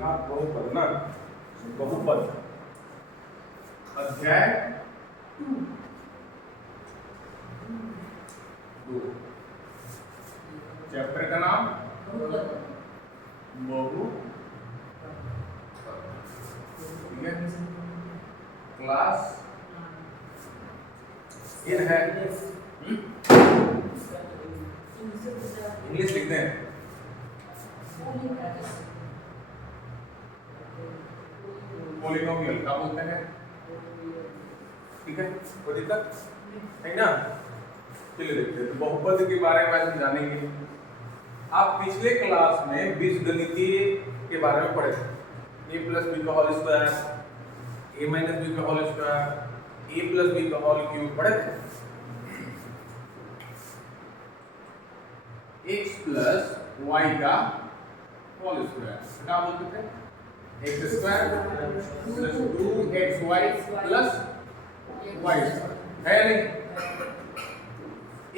द्विघात बहुपद ना, बहुपद अध्याय 2 चैप्टर का नाम बहुपद, ठीक है। क्लास इन है, इंग्लिश लिखते हैं, पॉलिनोमियल क्या बोलते हैं, ठीक है। कोई दिक्कत है ना? चलिए देखते हैं तो बहुपद के बारे में हम जानेंगे। आप पिछले क्लास में बीजगणितीय के बारे में पढ़े थे, a प्लस बी का whole square, a minus b का whole square, a plus b का होल क्यूब पढ़े थे। x प्लस y का होल स्क्वायर क्या बोलते थे? x square plus 2xy plus y square है या नहीं?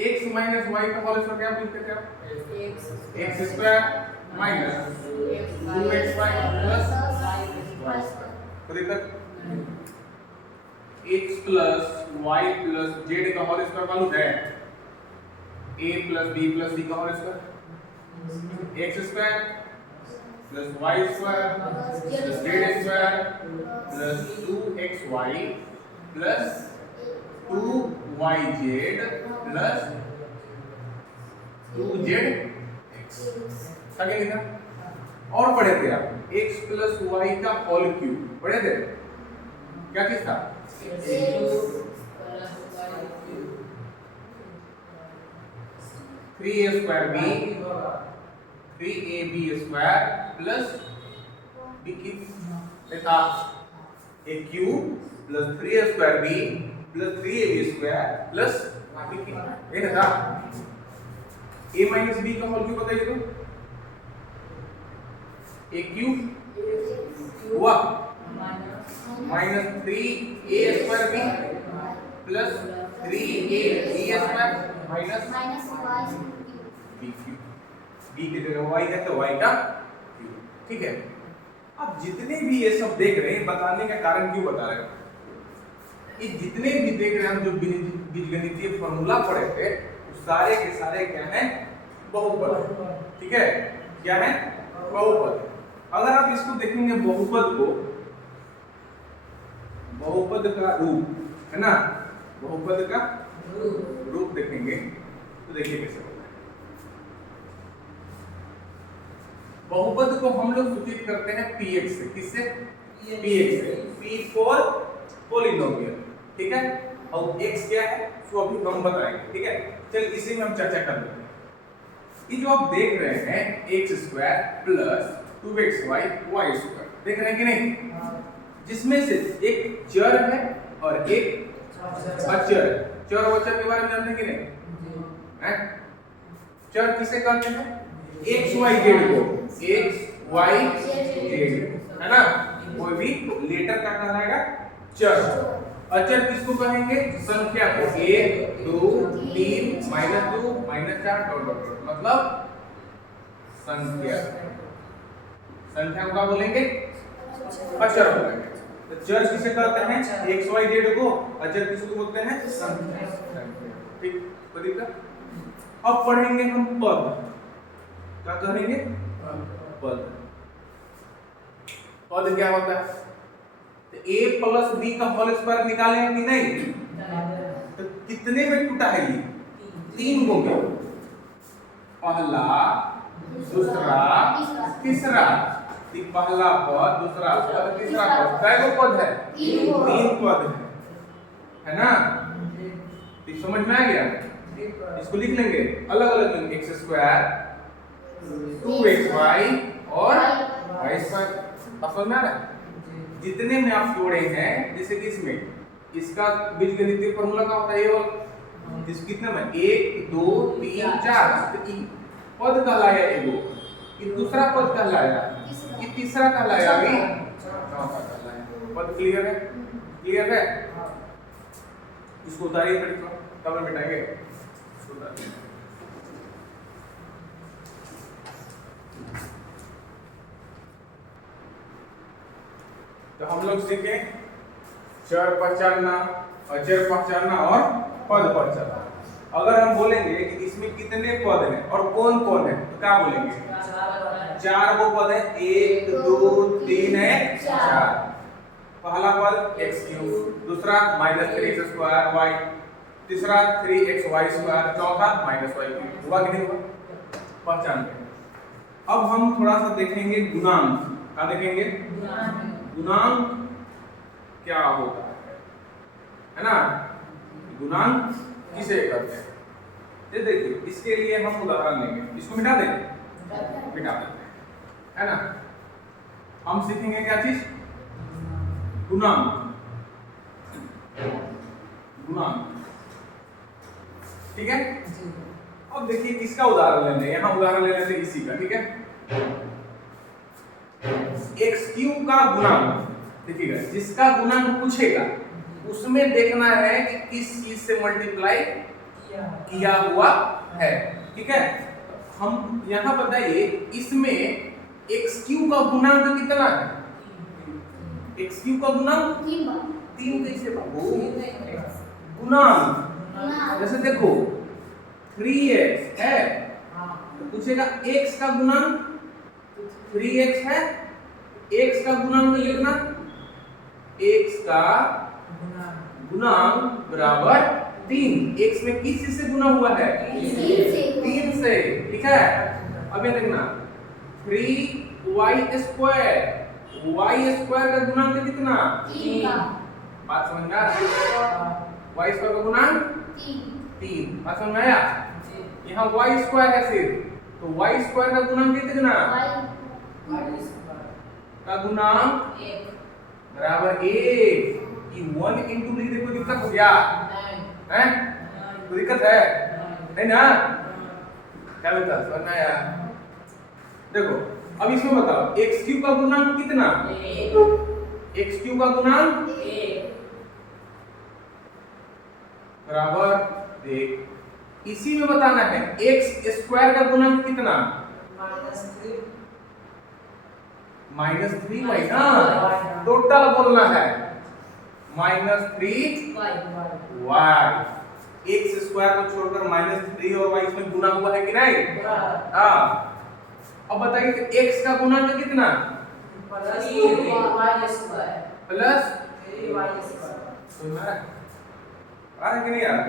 x माइनस y का होल स्क्वायर क्या बोलते थे आप? x square minus 2xy plus y square. तो दिक्कत x plus y plus z का होल स्क्वायर मालूम है? a plus b plus c का whole square, x square plus y square plus z square plus 2xy plus 2yz plus 2zx आगे लिखा। और पढ़े थे आप x प्लस y का होल क्यूब पढ़े थे, क्या चीज था? 3a square b 3ab square plus b cube था, a cube plus 3a square b plus 3ab square plus b cube ये था। a माइनस b का होल क्यूब बताइए तो, a क्यूब हुआ minus 3a square b plus 3ab square minus b cube, b की जगह y है तो y का क्यूब, ठीक है। अब जितने भी ये सब देख रहे हैं, बताने का कारण क्यों बता रहे हैं, ये जितने भी देख रहे हैं हम जो बीजगणितीय फॉर्मूला पढ़े थे सारे के सारे क्या हैं? बहुपद, ठीक है। क्या है? बहुपद। अगर आप इसको देखेंगे बहुपद को, बहुपद का रूप है ना, बहुपद का रूप देखेंगे तो देखिए कैसे होता है। बहुपद को हम लोग सूचित करते हैं px से, किससे? px से, p फॉर पॉलिनोमियल, ठीक है। और x क्या है वो अभी हम बताएंगे, ठीक है। चल इसी में हम चर्चा कर लेते हैं। ये जो आप देख रहे हैं x square plus 2xy y square देख रहे हैं कि नहीं? जिसमें से एक चर है और एक अचर है। चर और अचर के बारे में जानते हैं कि नहीं? हैं? चर किसे कहते हैं? x y z को, x y z है ना, कोई भी लेटर का कहलाएगा चर। अचर किसको कहेंगे? संख्या को, 1 2 3 -2 -4 डॉट डॉट, मतलब संख्या, संख्या को क्या बोलेंगे? अचर बोलेंगे। तो चर किसे कहते हैं? x y z को। अचर किसको बोलते हैं? संख्या, ठीक। कोई दिक्कत? अब पढ़ेंगे हम पद, क्या करेंगे? पद। पद क्या होता है? तो a प्लस b का होल स्क्वायर निकालेंगे कि नहीं? तो कितने में टूटा है ये? 3 गो में, पहला दूसरा तीसरा, पहला पद दूसरा पद तीसरा पद, कै गो पद है? 3 पद है ना। तो समझ में आ गया? इसको लिख लेंगे अलग अलग, x स्क्वायर 2xy और y स्क्वायर, समझ में आ रहा है? जितने में आप जोड़े हैं, जैसे कि इसमें इसका बीजगणितीय फॉर्मूला क्या होता है? ये वाला, इस कितने में 1 2 3 4 पद कहलाया एगो, ये दूसरा पद कहलाया, ये तीसरा कहलाया, अभी चौथा कहलाया। पद क्लियर है? क्लियर है? इसको उतारिए तब हम मिटाएंगे। इसको उतारिए। तो हम लोग सीखे चर पहचानना, अचर पहचानना और पद पहचानना। अगर हम बोलेंगे कि इसमें कितने पद हैं और कौन कौन है तो क्या बोलेंगे? 4 वो पद है, 1 2 3 है 4। पहला पद x क्यूब, दूसरा -3x स्क्वायर y, तीसरा 3xy स्क्वायर, चौथा -y क्यूब। हुआ कि नहीं हुआ? पहचान गए। अब हम थोड़ा सा देखेंगे गुणांक। क्या देखेंगे? गुणांक क्या होता है ना? गुणांक किसे कहते हैं? ये देखिए, इसके लिए हम उदाहरण लेंगे। इसको मिटा देंगे, मिटा देते हैं, है ना? हम सीखेंगे क्या चीज? गुणांक। गुणांक, ठीक है। अब देखिए किसका उदाहरण लेते हैं। यहाँ उदाहरण ले लेते हैं इसी का, ठीक है। एक्स क्यूब का गुणांक देखिएगा, जिसका गुणांक पूछेगा उसमें देखना है कि किस चीज से मल्टीप्लाई किया हुआ है, ठीक है। हम यहाँ बताइए, इसमें एक्स क्यूब का गुणांक कितना है? एक्स क्यूब का गुणांक 3 कैसे बाबू? गुणांक जैसे देखो 3x है तो पूछेगा x का गुणांक 3x है, x का गुणांक लिखना, x का गुणांक बराबर 3। x में किस चीज से गुना हुआ है? 3 से, ठीक है। अब ये देखना 3y स्क्वायर, y स्क्वायर का गुणांक कितना? 3 का। बात समझ में आ रहा है? y स्क्वायर का गुणांक 3। बात समझ में आया? यहाँ y स्क्वायर है सिर्फ, तो y स्क्वायर का गुणांक कितना? का गुणांक 1 बराबर 1। 1 इंटू लिख दे, कोई दिक्कत हो गया? हैं? कोई दिक्कत है? नहीं ना? क्या बोलता है? समझ में आया? देखो अब इसमें बताओ, एक्स क्यूब का गुणांक कितना? एक्स क्यूब का गुणांक 1 बराबर 1। इसी में बताना है एक्स स्क्वायर का गुणांक कितना? -3y ना, टोटल बोलना है -3y। एक्स स्क्वायर को छोड़कर -3 और y इसमें गुना हुआ है कि नहीं? हाँ। अब बताइए कि x का गुणांक कितना? Plus 3y square. आ रहा है कि नहीं आ रहा?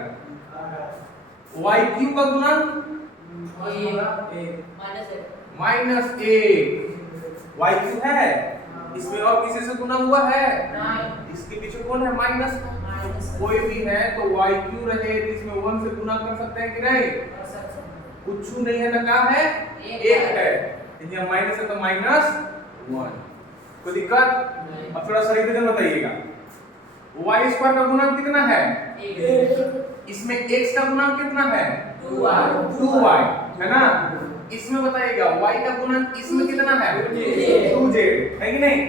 y क्यूब का गुणांक -1। y क्यूब है, इसमें और किसी से गुना हुआ है? इसके पीछे कौन है? माइनस। कोई भी है तो y क्यूब रहे तो इसमें 1 से गुना कर सकते हैं कि नहीं? कुछ नहीं है तो क्या है? 1 है। यदि माइनस है तो -1। कोई दिक्कत? अब थोड़ा सही से बताइएगा, y स्क्वायर का गुणांक कितना है? 1। इसमें x का गुणांक कितना है? 2y है ना। इसमें बताइएगा y का गुणांक इसमें कितना है? 2z है कि नहीं।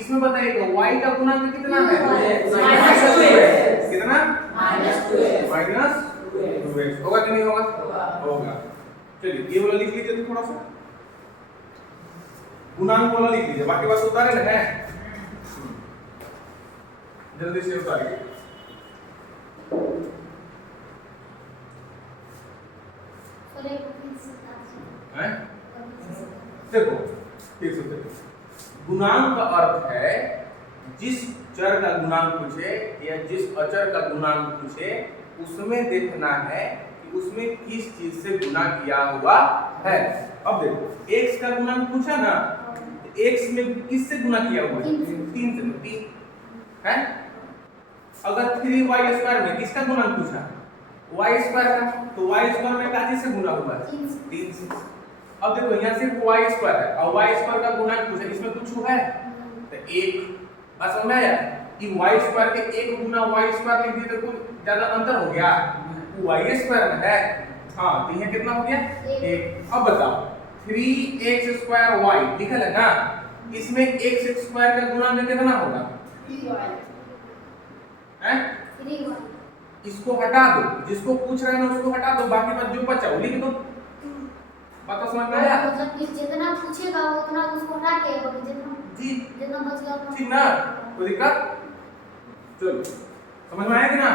इसमें बताइएगा y का गुणांक कितना है? कितना? -2x। होगा कि नहीं होगा? होगा। चलिए ये वाला लिख लीजिए, तो थोड़ा सा गुणांक वाला लिख लीजिए, बाकी बात उतारे ना है, जल्दी से उतारिए। देखो फिर से देखो, गुणांक का अर्थ है जिस चर का गुणांक पूछे या जिस अचर का गुणांक पूछे उसमें देखना है कि उसमें किस चीज से गुना किया हुआ है। अब देखो x का गुणांक पूछा ना, तो x में किससे गुना किया हुआ है? 3 से। 3 है। अगर 3y स्क्वायर में किसका गुणांक पूछा? y स्क्वायर का, तो y स्क्वायर में क्या चीज से गुना हुआ है? 3 से। अब देखो यहाँ सिर्फ y स्क्वायर है और y स्क्वायर का गुणांक पूछा, इसमें कुछ हुआ है तो 1। बस समझ में आया कि y स्क्वायर के 1 गुना y स्क्वायर लिख दिए तो कुछ ज्यादा अंतर हो गया? y स्क्वायर में है, हाँ, तो यहाँ कितना हो गया? 1। अब बताओ 3x स्क्वायर y लिखा है ना, इसमें x स्क्वायर का गुणांक कितना होगा? 3y हैं? 3y। इसको हटा दो, जिसको पूछ रहे हैं ना उसको हटा दो, बाकी बात जो बचा वो लिख दो। बात समझ में आया? मतलब कि जितना पूछेगा उतना उसको हटा के, जितना जी जितना बच गया ठीक ना, कोई दिक्कत? चलो समझ में आया कि ना?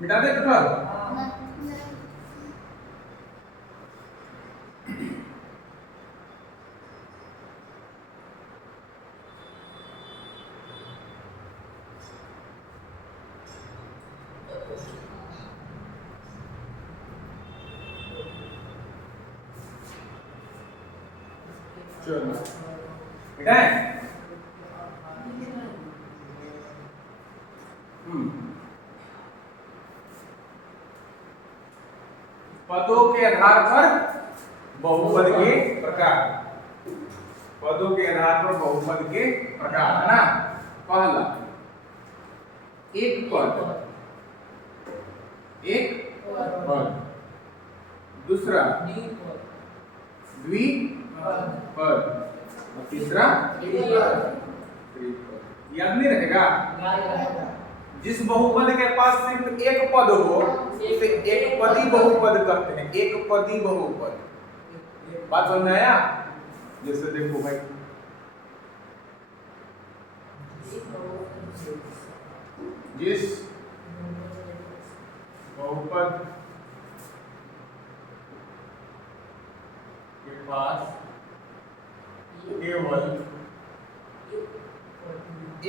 मिटा दे टोटल। चलो मिटाए। पदों के आधार पर बहुपद के प्रकार, पदों के आधार पर बहुपद के प्रकार है ना। पहला एक पद, एक पद। दूसरा द्विपद और तीसरा त्रिपद। याद नहीं रहेगा? जिस बहुपद के पास सिर्फ एक पद हो उसे एक पदी बहुपद कहते हैं। एक पदी बहुपद, बात समझ में आया? जैसे देखो भाई, जिस बहुपद के पास केवल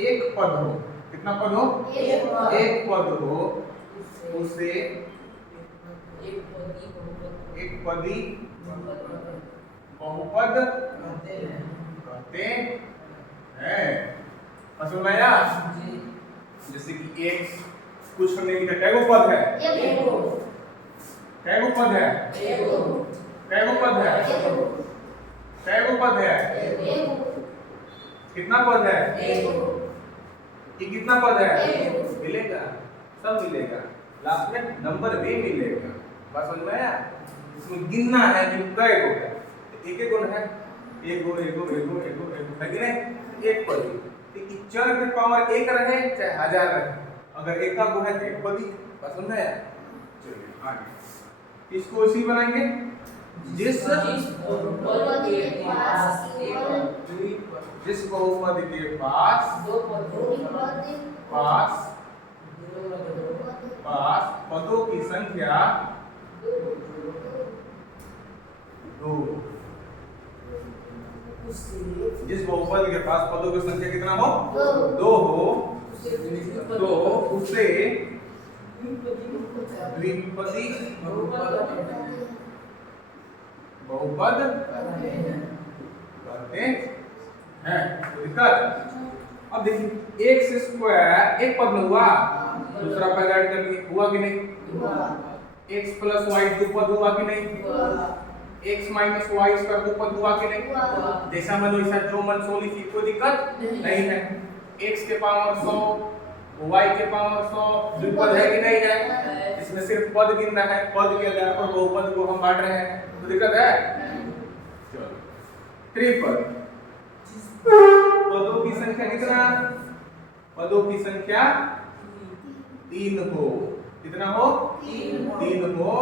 एक पद हो, कितना पद हो? एक पद हो, उसे एक पदी बहुपद कहते हैं। समझ में आया? जैसे कि एक कुछ हमने लिखा, कैगो पद है? कैगो पद है? कैगो पद है? कैगो पद है? कितना पद है? ये कितना पद है? मिलेगा, सब मिलेगा, लास्ट में नंबर भी मिलेगा। बात समझ में आया? इसमें गिनना है कि कै गो है, एक एक गुण है, एगो एगो एगो एगो एगो है कि नहीं? एक पदी, तो चर के पावर एक रहे चाहे हजार रहे, अगर एक का गुण है तो एक पदी। बात समझ में आया? चलिए आगे इसको इसी बनाएंगे। जिस बहुपद के पास पदों की संख्या दो, जिस बहुपद के पास पदों की संख्या कितना हो? दो हो, तो उसे द्विपदी बहुपद कहते हैं। दिक्कत? अब देखिए एक से स्क्वायर एक पद में हुआ, दूसरा पद ऐड कर लिए, हुआ कि नहीं? x प्लस वाई दो पद हुआ कि नहीं? x माइनस वाई इसका दो पद हुआ कि नहीं? जैसा मन वैसा जो मन सो लिखी, कोई दिक्कत नहीं है। x के पावर 100, y के पावर 100 द्विपद है कि नहीं है? इसमें सिर्फ पद गिनना है, पद के आधार पर बहुपद को हम बांट रहे हैं, तो दिक्कत है? चलो त्रिपद, पदों की संख्या कितना? पदों की संख्या 3 हो, कितना हो? 3 हो,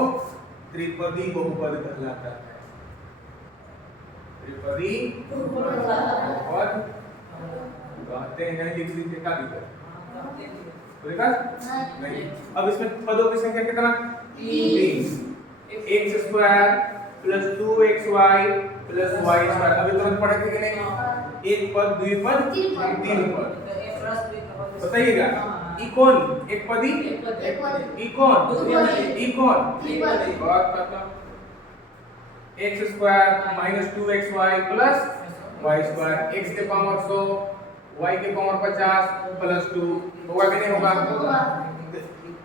त्रिपदी बहुपद कहलाता है। त्रिपदी बहुपद कहते हैं। लिख लीजिए का देखा नहीं? अब इसमें पदों की संख्या कितना? 3। x square plus 2xy plus y square, अभी तुरंत पढ़े थे कि नहीं? एक पद, द्विपद, तीन पद। बताइएगा, ई कौन? एक पदी, ई कौन? ई कौन? बहुत मतलब x square minus 2xy plus y square, x के पावर 100 y के पावर 50 प्लस 2 होगा कि नहीं होगा?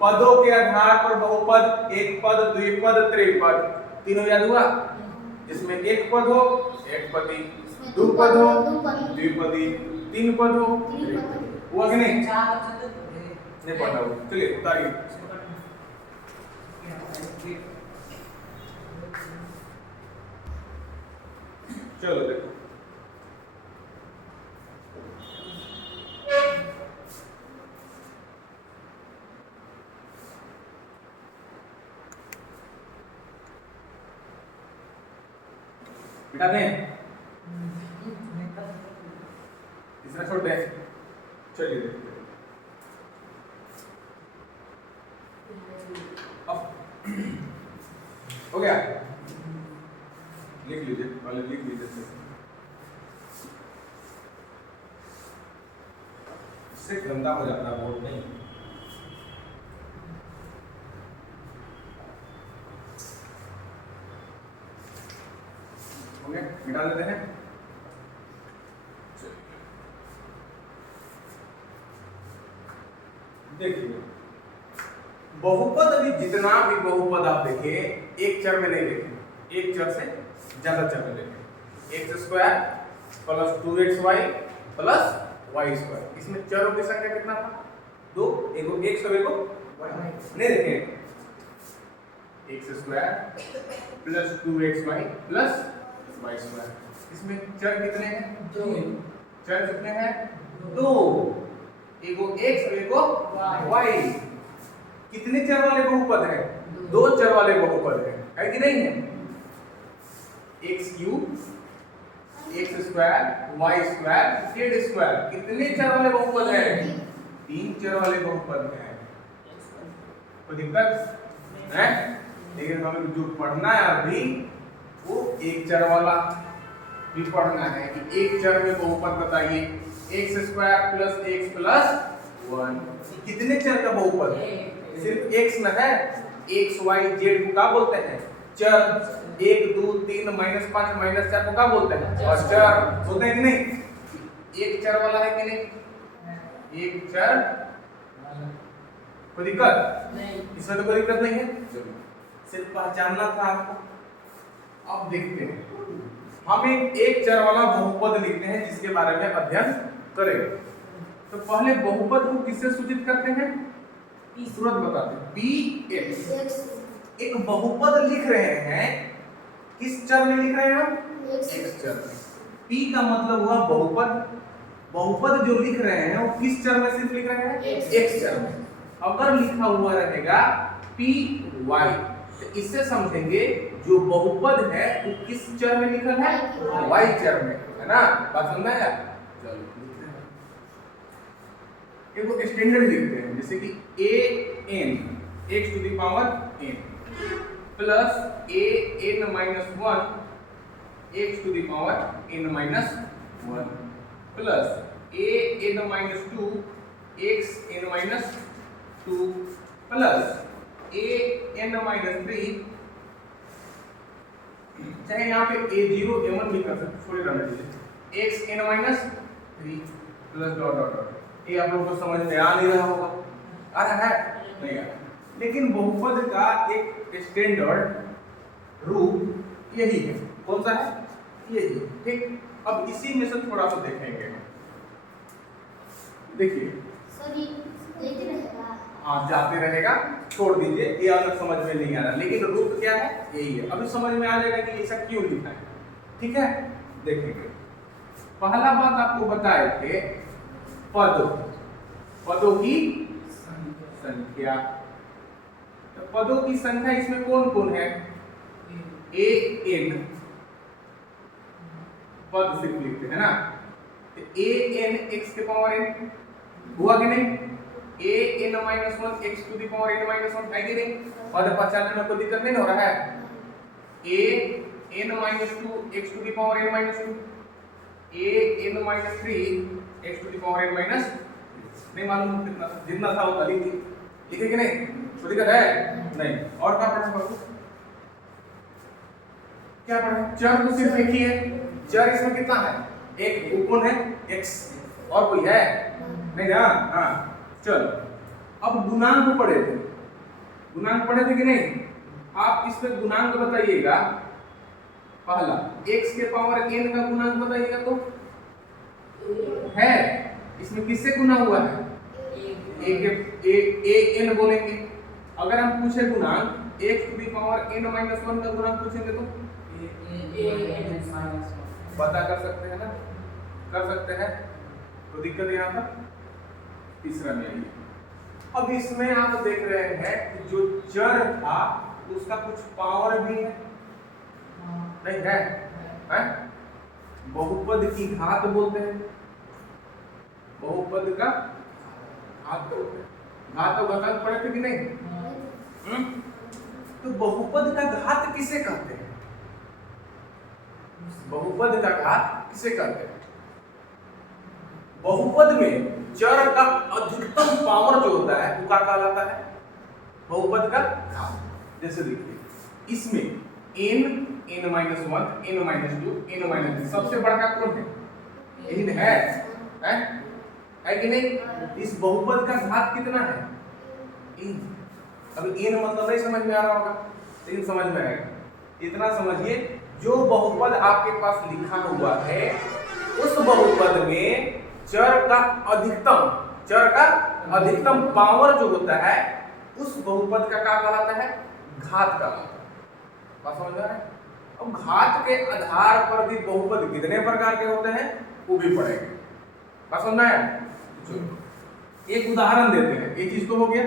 पदों के आधार पर बहुपद, एक पद, द्विपद, त्रिपद, तीनों याद हुआ? जिसमें एक पद हो एक पदी, दो पद हो द्विपदी, तीन पद हो हुआ कि नहीं? नहीं पढ़ा हो, चलिए उतारिए। चलो देखो, मिटा दें? तीसरा छोड़ दें? चलिए देखते हैं। अब हो गया, लिख लीजिए, पहले लिख लीजिए, इससे गंदा हो जाता है बोर्ड नहीं। हो गया, मिटा देते हैं। देखिए बहुपद भी, जितना भी बहुपद आप देखें एक चर में नहीं देखें, एक चर से ज्यादा चर में देखें। X square plus 2xy plus y square, इसमें चरों की संख्या कितना था? 2, एगो एक्स और एगो वाई। नहीं देखें, x square plus 2xy plus y square, इसमें चर कितने हैं? 2। चर कितने हैं? 2, एगो एक्स और एगो वाई। कितने चर वाले बहुपद है? 2 चर वाले बहुपद है कि नहीं है? X cube, x square, y square, z square, कितने चर वाले बहुपद है? 3 चर वाले बहुपद है। कोई दिक्कत है? लेकिन हमें जो पढ़ना है अभी वो एक चर वाला भी पढ़ना है कि एक चर में बहुपद बताइए। X square plus x plus 1, कितने चर का बहुपद है? सिर्फ एक्स न है, एक्स वाई जेड को क्या बोलते हैं? चर। 1 2 3 -5 -4 को क्या बोलते हैं? और चर होते हैं कि नहीं? एक चर वाला है कि नहीं? एक चर, कोई दिक्कत नहीं, इसमें तो कोई दिक्कत नहीं है। चलो, सिर्फ पहचानना था आपको। अब देखते हैं, हम एक चर वाला बहुपद लिखते हैं जिसके बारे में अध्ययन करेंगे। तो पहले बहुपद को किससे सूचित करते हैं? सूरत बताते हैं, Px। एक बहुपद लिख रहे हैं, किस चर में लिख रहे हैं हम? एक्स चर में। P का मतलब हुआ बहुपद। बहुपद जो लिख रहे हैं वो किस चर में सिर्फ लिख रहे हैं? एक्स चर में। अगर लिखा हुआ रहेगा Py, तो इससे समझेंगे जो बहुपद है वो किस चर में लिखा है? y चर में, है ना? बात समझ आया? चलो एक स्टैंडर्ड लिखते हैं, जैसे कि an x to the power n plus an minus 1 x to the power n minus 1 plus an minus 2 x n minus 2 plus an minus 3, चाहे यहाँ पे a0 a1 भी कर सकते, छोड़े रहने दीजिए, x n minus 3 plus dot dot dot. ये आप लोगों को समझ में आ नहीं रहा होगा? आ रहा है? नहीं आ रहा। लेकिन बहुपद का एक स्टैंडर्ड रूप यही है। कौन सा है? यही। ठीक, अब इसी में से थोड़ा सा देखेंगे। देखिए हाँ, जाते रहेगा, छोड़ दीजिए, ये आप लोग समझ में नहीं आ रहा, लेकिन रूप क्या है? यही है। अभी समझ में आ जाएगा कि ऐसा क्यों लिखा है। ठीक है, देखेंगे। पहला बात आपको बताए थे पदों की संख्या। तो पदों की संख्या इसमें कौन कौन है? an पद सिर्फ लिखते हैं ना, तो an x के पावर n हुआ कि नहीं? an minus 1 x to the power n minus 1 है कि नहीं? पद पहचानने में कोई दिक्कत नहीं हो रहा है? an minus 2 x to the power n minus 2, an minus 3 x to the power n minus, नहीं मालूम कितना था, जितना था वो लिखे कि नहीं? कोई दिक्कत है? नहीं। और क्या पढ़ा बाबू? क्या पढ़ा? चर तो सिर्फ एक ही है। चर इसमें कितना है? एक। कौन है? x। और कोई है? नहीं ना? हाँ, चलो अब गुणांक पढ़े थे। गुणांक पढ़े थे कि नहीं? आप इसमें गुणांक बताइएगा। पहला x के पावर n का गुणांक बताइएगा तो है, इसमें किससे गुना हुआ है? a n बोलेंगे। अगर हम पूछे गुणांक x to the power n minus 1 का गुणांक पूछेंगे तो पता कर सकते हैं ना? कर सकते हैं, तो दिक्कत यहाँ पर तीसरा में आई। अब इसमें आप देख रहे हैं कि जो चर था उसका कुछ पावर भी है, नहीं है? है? बहुपद की घात बोलते हैं, बहुपद का घात बोलते हैं। घात और घातांक पढ़े थे कि नहीं? तो बहुपद का घात किसे कहते हैं? बहुपद का घात किसे कहते हैं? बहुपद में चर का अधिकतम पावर जो होता है वो क्या कहलाता है? बहुपद का घात। जैसे देखिए इसमें n, n-1, n-2, n-3 सबसे बड़ा कौन है? यही है कि नहीं? इस बहुपद का घात कितना है? n। अब n मतलब नहीं समझ में आ रहा होगा, लेकिन समझ में आएगा। इतना समझिए, जो बहुपद आपके पास लिखा हुआ है उस बहुपद में चर का अधिकतम पावर जो होता है उस बहुपद का क्या कहलाता है? घात कहलाता है। बात समझ में आ रहा है? अब घात के आधार पर भी बहुपद कितने प्रकार के होते हैं वो भी पढ़ेंगे। बात समझ में आया? चलो एक उदाहरण देते हैं। ये चीज तो हो गया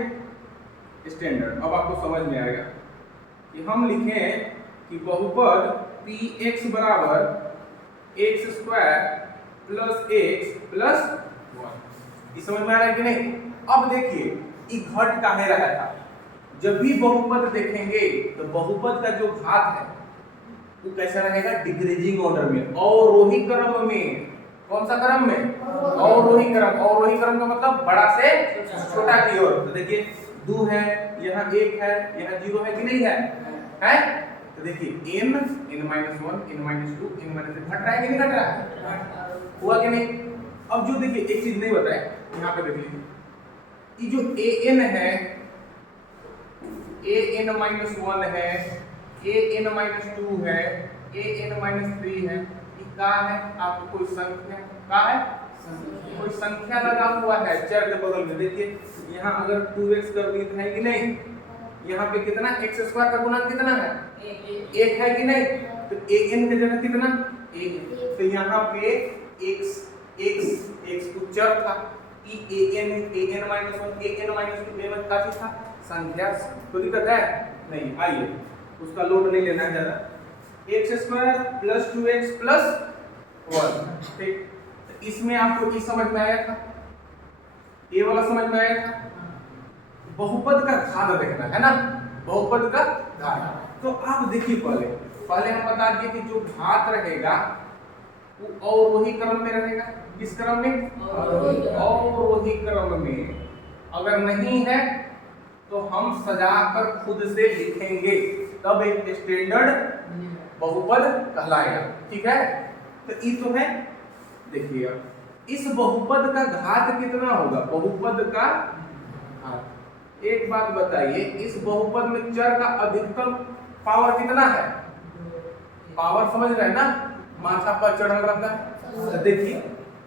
स्टैंडर्ड। अब आपको समझ में आएगा कि हम लिखें कि बहुपद px बराबर x square plus x plus 1। ये समझ में आ रहा है कि नहीं? अब देखिए ये घट काहे रहा था? जब भी बहुपद देखेंगे तो बहुपद का जो घात है वो कैसा रहेगा? डिक्रीजिंग ऑर्डर में, अवरोही क्रम में। कौन सा क्रम में? अवरोही क्रम। अवरोही क्रम का मतलब बड़ा से छोटा की ओर। तो देखिए 2 है, यहाँ 1 है, यहाँ 0 है कि नहीं है? है? तो देखिए n, n-1, n-2, n-3 घट रहा है कि नहीं घट रहा है? हुआ कि नहीं? अब जो देखिए एक चीज नहीं बताए, यहाँ पे देख लीजिए, ये जो an है, an-1 है, an-2 है, an-3 है, ये क्या है? आपको कोई संख्या क्या है? कोई संख्या लगा हुआ है चर के बगल में। देखिए यहाँ अगर 2x कर दिए है कि नहीं? यहाँ पे कितना x स्क्वायर का गुणन कितना है? 1 है कि नहीं? तो an की जगह कितना? 1। तो यहाँ पे x को चर था, an-1 का था संख्या। तो दिक्कत है नहीं, आइए उसका लोड नहीं लेना है ज्यादा। x square plus 2x plus 1, ठीक। तो इसमें आपको ये समझ में आया था, ये वाला समझ में आया था। बहुपद का घात देखना है ना, बहुपद का घात। तो आप देखिए पहले हम बता दिए कि जो घात रहेगा वो अवरोही क्रम में रहेगा। किस क्रम में? अवरोही क्रम में। अगर नहीं है तो हम सजाकर खुद से लिखेंगे, तब एक स्टैंडर्ड बहुपद कहलाएगा। ठीक है? तो ये तो है। देखिए इस बहुपद का घात कितना होगा? बहुपद का घात। एक बात बताइए, इस बहुपद में चर का अधिकतम पावर कितना है? पावर समझ रहे हैं ना? माथा पर चढ़ रहता है। तो देखिए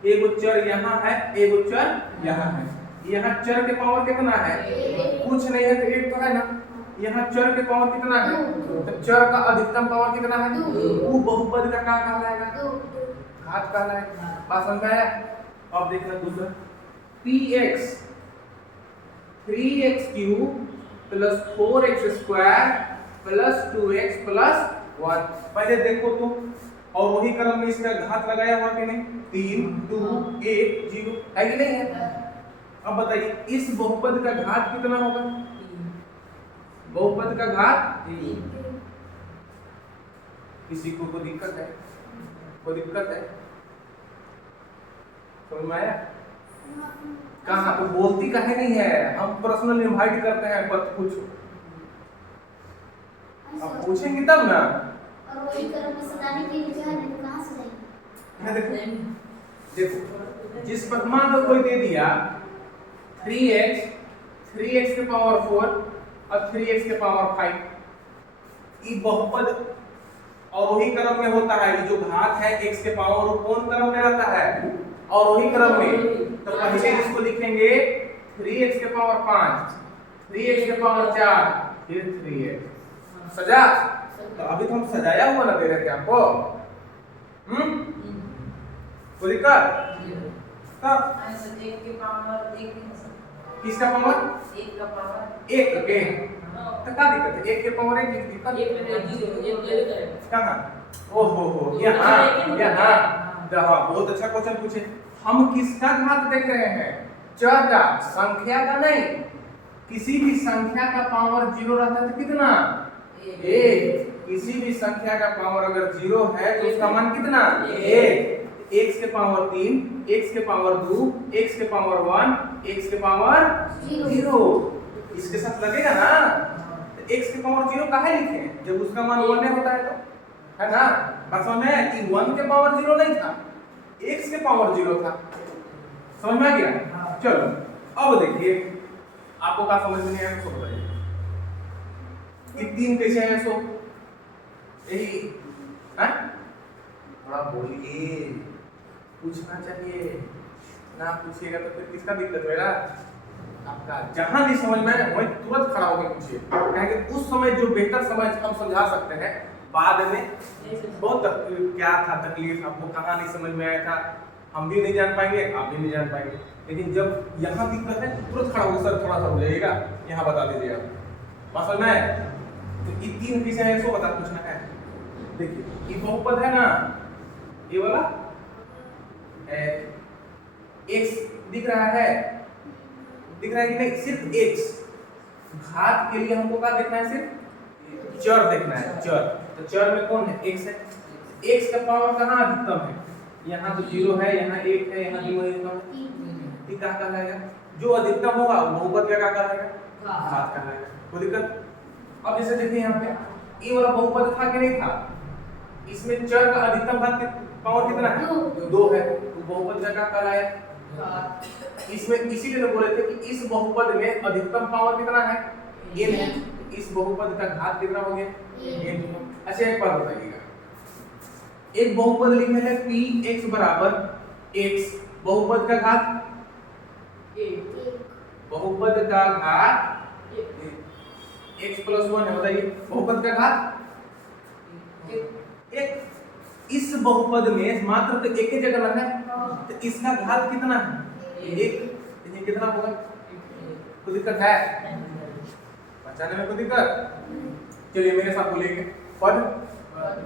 एगो चर यहाँ है, एगो चर यहाँ है। यहाँ चर के पावर कितना है? कुछ नहीं है तो 1 तो है ना। यहाँ चर के पावर कितना है? तो चर का अधिकतम पावर कितना है? वो बहुपद का क्या कहलाएगा? घात कहलाएगा। बात समझ में आया? अब देखना दूसरा, px 3x³ plus 4x square plus 2x plus 1। पहले देखो तो, और वही क्रम में इसका घात लगाया हुआ कि नहीं? 3, 2, 1, 0 है कि नहीं है? अब बताइए इस बहुपद का घात कितना होगा? बहुपद का घात 3। किसी को कोई दिक्कत है? कोई दिक्कत है? समझ में आया? कहाँ तो बोलती काहे नहीं है? हम पर्सनल इनवाइट करते हैं, पर पूछो। अब पूछेंगे तब ना। और वही कर्म में सदाने के लिए है नहीं, कहां से जाएंगे? देखो जिस पर मान लो कोई दे दिया 3x के पावर 4 और 3x के पावर 5, ये बहुपद और वही क्रम में होता है। ये जो घात है x के पावर वो कौन क्रम में रहता है? और वही क्रम में। तो पहले इसको लिखेंगे 3x के पावर 5, 3x के पावर 4, फिर 3x। सजा? तो अभी तो हम सजाया हुआ ना दे रहे थे आपको। कोई दिक्कत? तब एक के पावर 1 किसका पावर? 1 का पावर 1 के। तो क्या दिक्कत है? 1 के पावर 1 दिक्कत? एक ले करें। कहाँ? ओहो यहाँ बहुत अच्छा क्वेश्चन पूछे। हम किसका घात देख रहे हैं? चर का, संख्या का नहीं। किसी भी संख्या का पावर 0 रहता है तो कितना? 1। किसी भी संख्या का पावर अगर 0 है तो उसका मान कितना? 1। x के पावर 3, x के पावर 2, x के पावर 1, x के पावर 0। इसके साथ लगेगा ना? तो x के पावर 0 काहे लिखे? जब उसका मान 1 होता है तो, है ना? बात समझ में? कि 1 के पावर 0 नहीं था, x के पावर 0 था। समझ में आ गया? चलो अब देखिए, आपको क्या समझ में नहीं आया तो बताइए कि 3 कैसे है? सो यही है, थोड़ा बोलिए, पूछना चाहिए ना। पूछिएगा तो फिर किसका दिक्कत होगा? आपका। जहां नहीं समझ में वही तुरंत खड़ा होकर पूछिए, क्योंकि उस समय जो बेहतर समझ हम समझा सकते हैं, बाद में बहुत क्या था तकलीफ, आपको कहाँ नहीं समझ में आया था, हम भी नहीं जान पाएंगे, आप भी नहीं जान पाएंगे। लेकिन जब यहाँ दिक्कत है तुरंत खड़ा होकर सर थोड़ा सा हो जाइएगा, यहाँ बता दीजिए आप। बात समझ में आया? तो ये 3 कैसे है सो बता पूछना है। देखिए ये बहुपद है ना, ये वाला x दिख रहा है, दिख रहा है कि नहीं? सिर्फ x। घात के लिए हमको क्या देखना है? सिर्फ चर देखना है, चर। तो चर में कौन है? x है। x का पावर कहाँ अधिकतम है? यहाँ तो 0 है, यहाँ 1 है, यहाँ 2 है, ठीक क्या कहलाएगा? जो अधिकतम होगा वो बहुपद का क्या कहलाएगा? घात कहलाएगा। कोई दिक्कत? अब जैसे देखिए यहाँ पे ये वाला बहुपद था कि नहीं था? इसमें चर का अधिकतम घात पावर कितना है? 2 है, तो बहुपद का क्या कहलाएगा? इसमें इसीलिए बोले थे कि इस बहुपद में अधिकतम पावर कितना है? n है। इस बहुपद का घात कितना हो गया? n। अच्छा एक बात बताइएगा, एक बहुपद लिखे है px बराबर x, बहुपद का घात 1, बहुपद का घात x प्लस 1 है। बताइए बहुपद का घात 1। इस बहुपद में मात्र तो एक ही जगह है, तो इसका घात कितना है? 1। ये कितना होगा? कोई दिक्कत है? बचाने में कोई दिक्कत? चलिए मेरे साथ बोलिए,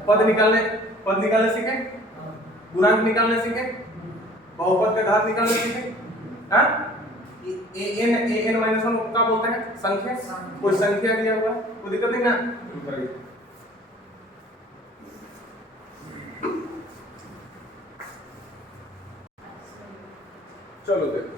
पद निकालने सीखे, गुणांक निकालने सीखे, बहुपद का घात निकालने सीखे। हाँ, an-1 क्या बोलते हैं? संख्या। कोई संख्या दिया हुआ, कोई दिक्कत नहीं ना? चलो देखो,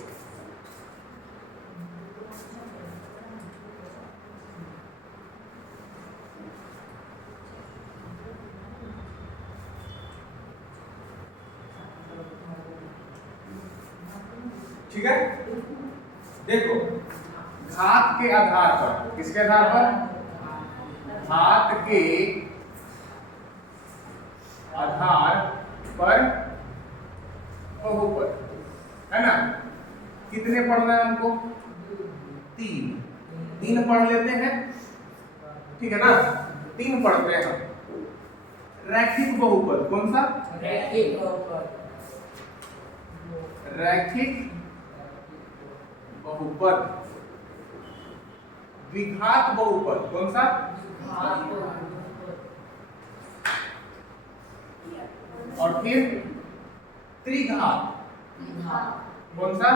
ठीक है? देखो घात के आधार पर, किसके आधार पर? घात के आधार पर बहुपद, है ना? कितने पढ़ना है हमको? 3 पढ़ लेते हैं, ठीक है ना? 3 पढ़ते हैं हम। रैखिक बहुपद कौन सा? रैखिक बहुपद। रैखिक बहुपद। द्विघात बहुपद कौन सा? और फिर त्रिघात कौन सा?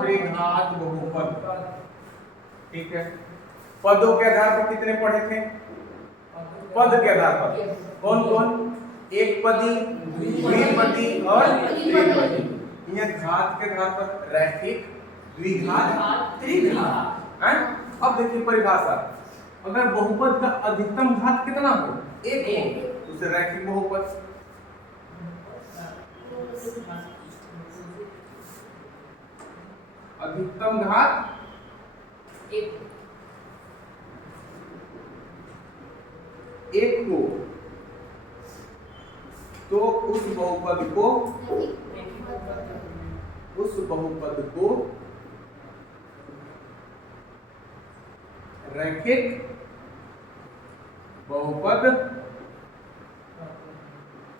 त्रिघात बहुपद। ठीक है। पदों के आधार पर कितने पढ़े थे? पद के आधार पर कौन कौन? एक पदी, द्विपदी और त्रिपदी। यह घात के आधार पर रैखिक, द्विघात, त्रिघात। अब देखिए परिभाषा, अगर बहुपद का अधिकतम घात कितना हो? 1 हो, उसे रैखिक बहुपद। अधिकतम घात 1 हो तो उस बहुपद को रैखिक बहुपद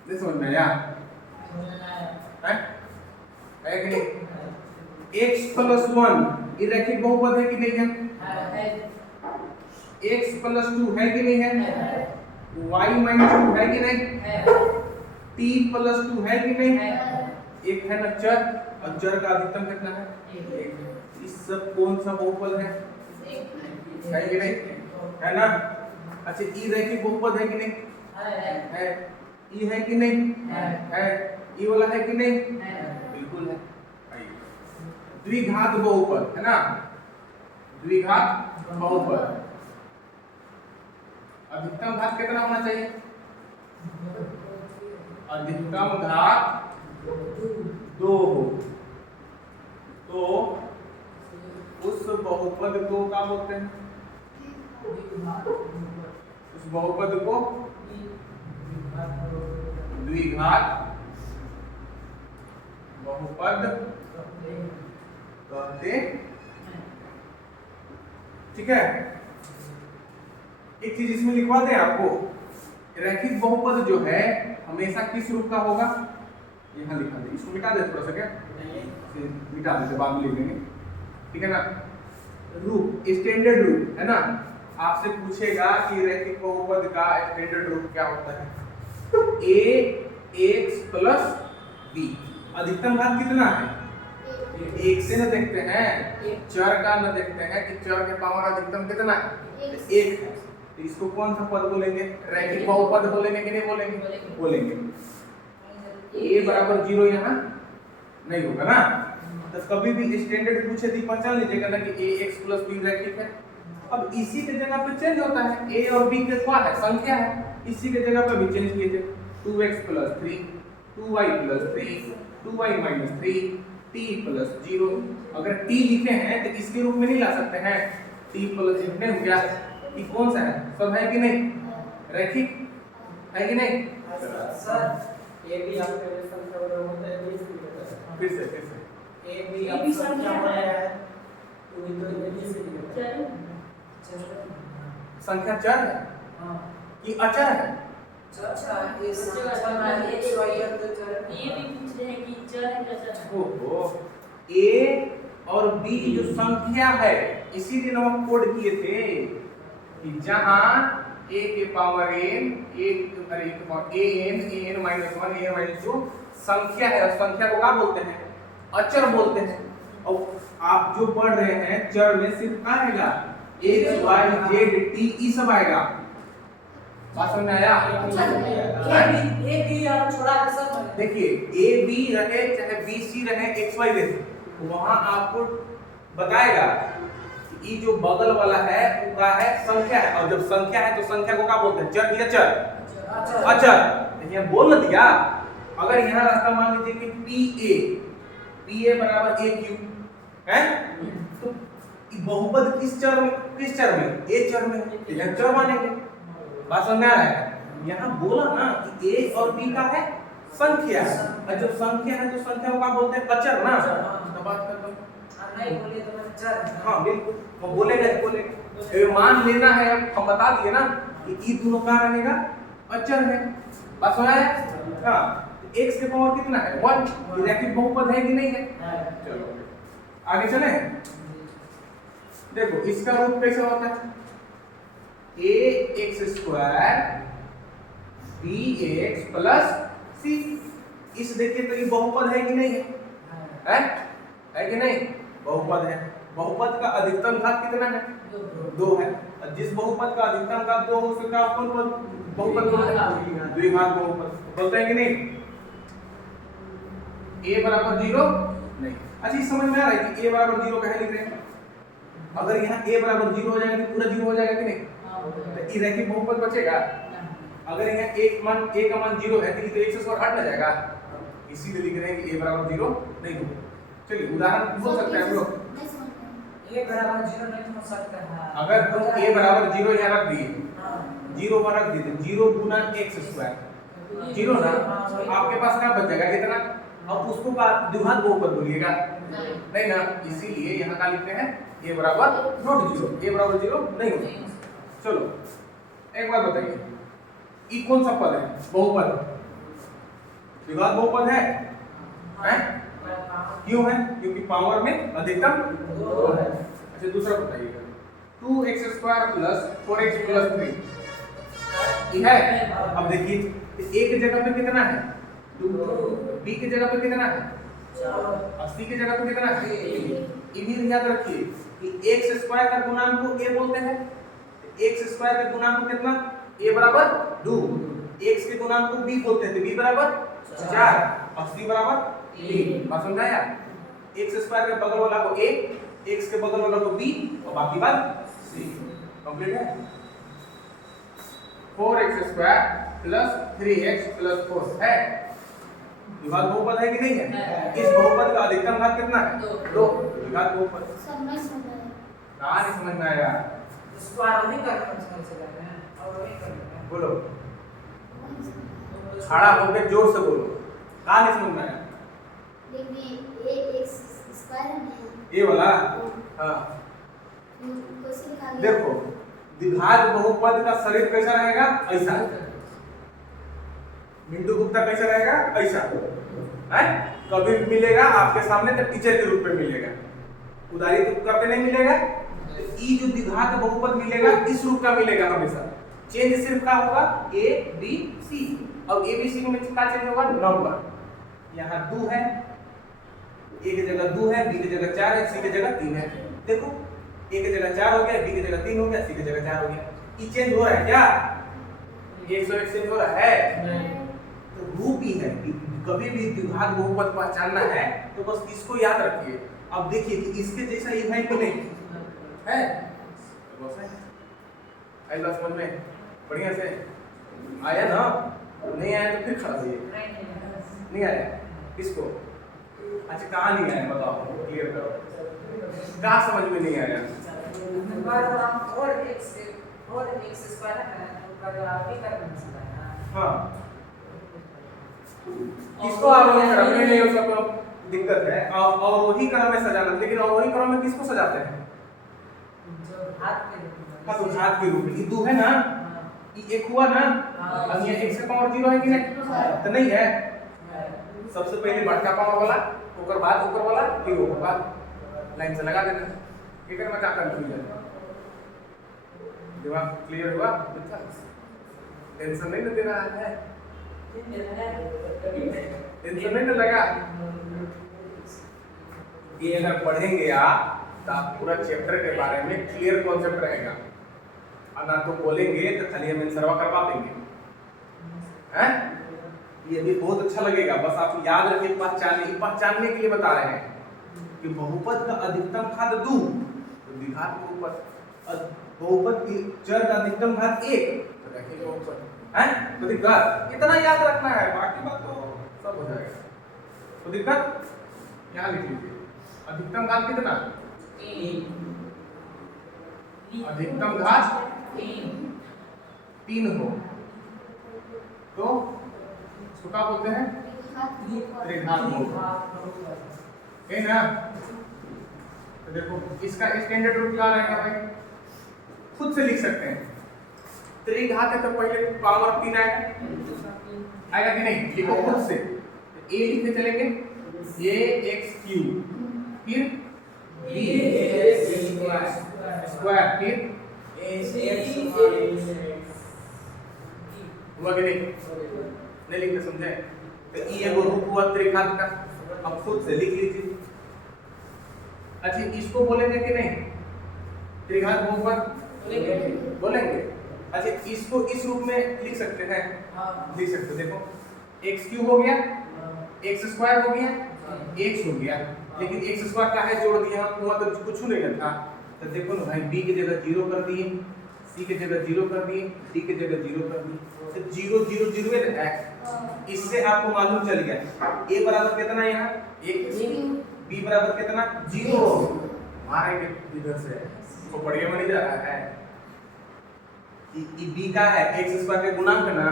नहीं समझ में आया? है कि नहीं? x प्लस 1 ये रैखिक बहुपद है कि नहीं है? x प्लस 2 है कि नहीं है? y माइनस 2 है कि नहीं? है t प्लस 2 है कि नहीं? है एक है ना चर, और चर का अधिकतम कितना है? एक। एक। इस सब कौन सा बहुपद है? है कि नहीं? है ना? अच्छा ई रैखिक बहुपद है कि नहीं? है। ई है कि नहीं? है। ई वाला है कि नहीं? बिल्कुल है। आइए। द्विघात बहुपद है ना? द्विघात बहुपद अधिकतम घात कितना होना चाहिए? अधिकतम घात 2 हो तो उस बहुपद को क्या बोलते हैं? उस बहुपद को द्विघात बहुपद कहते। ठीक है, एक चीज इसमें लिखवा दें आपको, रैखिक बहुपद जो है हमेशा किस रूप का होगा? यहाँ लिखा दे, इसको मिटा दे थोड़ा सा, क्या मिटा देते, बाद में लिख देंगे, ठीक है ना? रूप, स्टैंडर्ड रूप है ना? आपसे पूछेगा कि रैखिक बहुपद का स्टैंडर्ड रूप क्या होता है? ax plus b। अधिकतम घात कितना है? एक से न देखते हैं, चर का न देखते हैं कि चर के पावर अधिकतम कितना है? एक है। तो इसको कौन सा पद बोलेंगे? रैखिक बहुपद बोलेंगे कि नहीं बोलेंगे? बोलेंगे। a बराबर 0 यहाँ नहीं होगा ना? तो कभी भी स्टैंडर्ड पूछे तो पहचान लीजिएगा ना कि ax प्लस b रैखिक है। अब इसी के जगह पे चेंज होता है, a और b के क्या है? संख्या है, इसी के जगह पे भी चेंज कीजिए। 2x plus 3, 2y plus 3, 2y minus 3, t plus 0। अगर t लिखे हैं तो इसके रूप में नहीं ला सकते हैं, t प्लस इतने हो गया। ये कौन सा है? सब है कि नहीं? रैखिक है कि नहीं? सर ये भी आपके संख्या बराबर होता है 20 की तरह। फिर से ये भी संख्या है तो ये तो 20 की तरह। संख्या चर है हां कि अचर है? अच्छा ये संख्या में x y तो चर ये भी पूछ रहे हैं कि चर है क्या चर है? ओहो, a और b जो संख्या है, इसीलिए हम कोड किए थे कि जहां a के पावर n, a के power an minus 1, an minus 2 संख्या है, संख्या को क्या बोलते हैं? अचर बोलते हैं। और आप जो पढ़ रहे हैं चर में सिर्फ क्या आएगा? x y z t ई सब आएगा। बात समझ में आया? ये भी आप छोड़ा के सब देखिए a b रहे चाहे b c रहे x y रहे, वहां आपको बताएगा कि ये जो बगल वाला है वो क्या है? संख्या है। और जब संख्या है तो संख्या को क्या बोलते हैं? चर या चर? अचर। देखिए बोल न दिया। अगर यहाँ रास्ता मान लीजिए कि pa बराबर aq है, तो बहुपद किस चर में? a चर में, यहाँ चर मानेंगे। बात समझ में आ रहा है? यहाँ बोला ना कि a और b का है संख्या है, और जब संख्या है तो संख्या को क्या बोलते हैं? अचर ना। तो बात कर दो, नहीं बोलिए तो मैं चर। हाँ बिल्कुल, वो बोलेगा मान लेना है। हम बता दिए ना कि ई दोनों का रहेगा? अचर है। बात समझ आया? हाँ, x के पावर कितना है? 1। रैखिक बहुपद है कि नहीं है? चलो आगे चले। देखो इसका रूप कैसा होता है? ax square bx plus c। इस देखिए तो ये बहुपद है कि नहीं है? है कि नहीं? बहुपद है। बहुपद का अधिकतम घात कितना है? 2 है। और जिस बहुपद का अधिकतम घात 2 हो उसका कौन बहुपद बोलते हैं? द्विघात बहुपद बोलते हैं कि नहीं? a बराबर 0 नहीं। अच्छा इस समझ में आ रहा है कि a बराबर 0 कहे लिख रहे हैं? अगर यहाँ a बराबर 0 हो जाएगा तो पूरा 0 हो जाएगा कि नहीं? तो ये रैखिक बहुपद बचेगा। अगर यहाँ a का मान 0 है तो ये तो 1 से स्क्वायर हट ना जाएगा, इसीलिए लिख रहे हैं कि a बराबर 0 नहीं होगा। चलिए उदाहरण बोल सकते हैं हम लोग। a बराबर 0 नहीं हो सकता है। अगर तुम a बराबर 0 यहाँ रख दिए, 0 पर रख दिए, 0 गुना x स्क्वायर 0 ना, तो आपके पास क्या बच जाएगा? कितना? अब उसको द्विघात बहुपद बोलिएगा नहीं ना, इसीलिए यहाँ क्या लिखते हैं? a बराबर नॉट 0, a बराबर 0 नहीं होगा। चलो एक बात बताइए, ई कौन सा पद है? बहुपद। द्विघात बहुपद है? हैं? क्यों है? क्योंकि पावर में अधिकतम 2 है। अच्छा दूसरा बताइएगा, 2x square plus 4x plus 3 ये है। अब देखिए ए की जगह पे कितना है 2, बी की जगह पे कितना है 4 और सी की जगह पे कितना है। ये भी याद रखिए कि एक्स स्क्वायर का गुणांक को ए बोलते हैं। एक्स स्क्वायर का गुणांक कितना a बराबर 2, x के गुणांक को b बोलते हैं तो b बराबर 4 और c बराबर 3। बात समझाया। x स्क्वायर के बगल वाला को a, x के बगल वाला को b और बाकी बात c। कंप्लीट है। 4x square plus 3x plus 4 है। विभाग बहुपद है कि नहीं है। इस बहुपद का अधिकतम घात कितना है 2। विभाग बहुपद सब नहीं समझ में आया। कहां नहीं समझ में आया स्क्वायर नहीं करना समझ से करना है और वही करना है। बोलो खड़ा होकर जोर से बोलो कहां नहीं समझ में आया। देखिए ए एक्स स्क्वायर में ये वाला हां कैसे लिखा गया। देखो द्विघात बहुपद का शरीर कैसा रहेगा ऐसा। बिंदु गुप्ता कैसा रहेगा ऐसा है। कभी भी मिलेगा आपके सामने तो टीचर के रूप में मिलेगा। उदाहरण तो करके नहीं मिलेगा। ई जो द्विघात बहुपद मिलेगा इस रूप का मिलेगा हमेशा। चेंज सिर्फ क्या होगा ए बी सी। अब ए बी सी में क्या चेंज होगा नंबर। यहाँ 2 है, ए की जगह 2 है, बी की जगह 4 है, सी की जगह 3 है। देखो ए की जगह 4 हो गया, बी की जगह 3 हो गया, सी की जगह 4 हो गया। ये चेंज हो रहा है क्या 101 चेंज हो रहा है। तो रूप ही है कि कभी भी द्विघात बहुपद पहचानना है तो बस इसको याद रखिए। अब देखिए कि इसके जैसा ये है कि नहीं है। बस है आई बात समझ में बढ़िया से आया ना। नहीं आया तो फिर खड़ा होइए। नहीं आया किसको अच्छा कहाँ नहीं आया बताओ क्लियर करो कहाँ समझ में नहीं आया। हाँ किसको आरोही क्रम में नहीं हो सकता दिक्कत है। अवरोही क्रम में सजाना लेकिन अवरोही क्रम में किसको सजाते हैं हाँ तो घात के रूप में। ये 2 है ना ये 1 हुआ ना। अब ये 1 से पावर 0 है कि नहीं तो नहीं है। सबसे पहले बड़का पावर वाला ऊपर बाद ऊपर वाला फिर ऊपर बाद लाइन से लगा देना। ये कर मैं क्या कंफ्यूजन दिमाग क्लियर हुआ। टेंशन नहीं दे रहा है टेंशन नहीं लगा। ये अगर पढ़ेंगे आप तो आप पूरा चैप्टर के बारे में क्लियर कॉन्सेप्ट रहेगा। और ना तो बोलेंगे तो खाली हम आंसरवा करवा देंगे हैं। ये भी बहुत अच्छा लगेगा। बस आप याद रखिए पहचानने के लिए बता रहे हैं कि बहुपद का अधिकतम घात 2 तो द्विघात बहुपद की चर का अधिकतम घात 1 तो रखेंगे बहुपद हैं। तो दिक्कत इतना याद रखना है बाकी बात तो सब हो जाएगा। तो दिक्कत यहाँ लिख लीजिए अधिकतम घात कितना अधिकतम घात 3 हो तो इसको क्या बोलते हैं त्रिघात बहुपद है ना। तो देखो इसका स्टैंडर्ड रूप क्या रहेगा भाई खुद से लिख सकते हैं। त्रिघात है तो पहले पावर 3 आएगा कि नहीं लिखो खुद से। ए लिखते चलेंगे a x क्यूब फिर b स्क्वायर फिर हुआ कि नहीं लिखते समझे। तो ये एगो रूप हुआ त्रिघात का। अब खुद से लिख लीजिए। अच्छा इसको बोलेंगे कि नहीं त्रिघात बहुपद बोलेंगे। अच्छा इसको इस रूप में लिख सकते हैं लिख सकते देखो x क्यूब हो गया x स्क्वायर हो गया x हो गया। लेकिन x स्क्वायर का है जोड़ दिया हुआ तो कुछ नहीं था। तो देखो ना भाई b की जगह 0 कर दिए c की जगह 0 कर दिए d की जगह 0 कर दिए तो 0 0 0 है। इससे आपको मालूम चल गया a बराबर कितना है यहाँ 1 b बराबर कितना 0 मारेंगे इधर से तो बढ़िया बन जा रहा है। b का है x स्क्वायर का गुणांक ना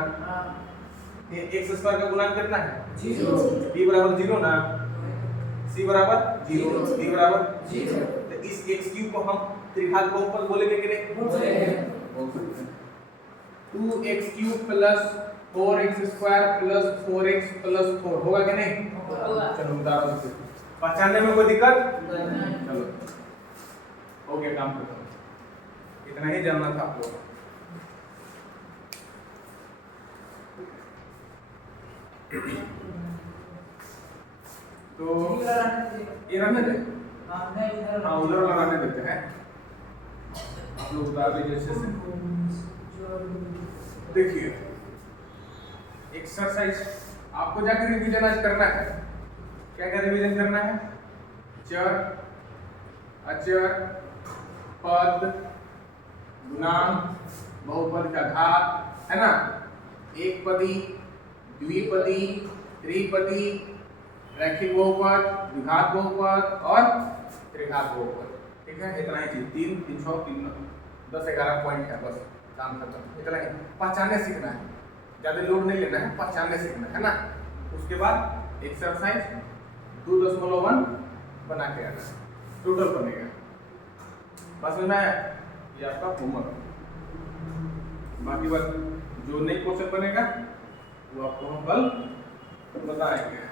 ये x स्क्वायर का गुणांक कितना है 0 b बराबर 0 ना c बराबर 0 d बराबर 0। तो इस x क्यूब को हम त्रिघात बहुपद बोलेंगे कि नहीं बोलेंगे। 2x cube plus 4x square plus 4x plus 4 होगा कि नहीं चलो उदाहरण से पहचानने में कोई दिक्कत चलो हो गया काम खत्म। इतना ही जानना था आप लोगों को। तो ये रहने दे, हाँ उधर लगाने देते हैं। आप लोग उतार लीजिए अच्छे से। देखिए एक्सरसाइज आपको जाकर रिवीजन आज करना है। क्या क्या रिवीजन करना है? चर, अचर, पद, गुणांक, बहुपद का घात, है ना, एक पदी, द्विपदी, त्रिपदी, रैखिक बहुपद, द्विघात बहुपद और त्रिघात बहुपद। ठीक है, इतना ही चीज, 3 3 6 3 9 10 11 पॉइंट है, बस काम खत्म। इतना ही पहचानने सीखना है, ज्यादा लोड नहीं लेना है, पहचानने सीखना है ना। उसके बाद एक्सरसाइज 2.1 बना के आना, टोटल बनेगा। बस में ये आपका होमवर्क। बाकी बात जो नहीं क्वेश्चन बनेगा वो आपको हम कल बताएंगे।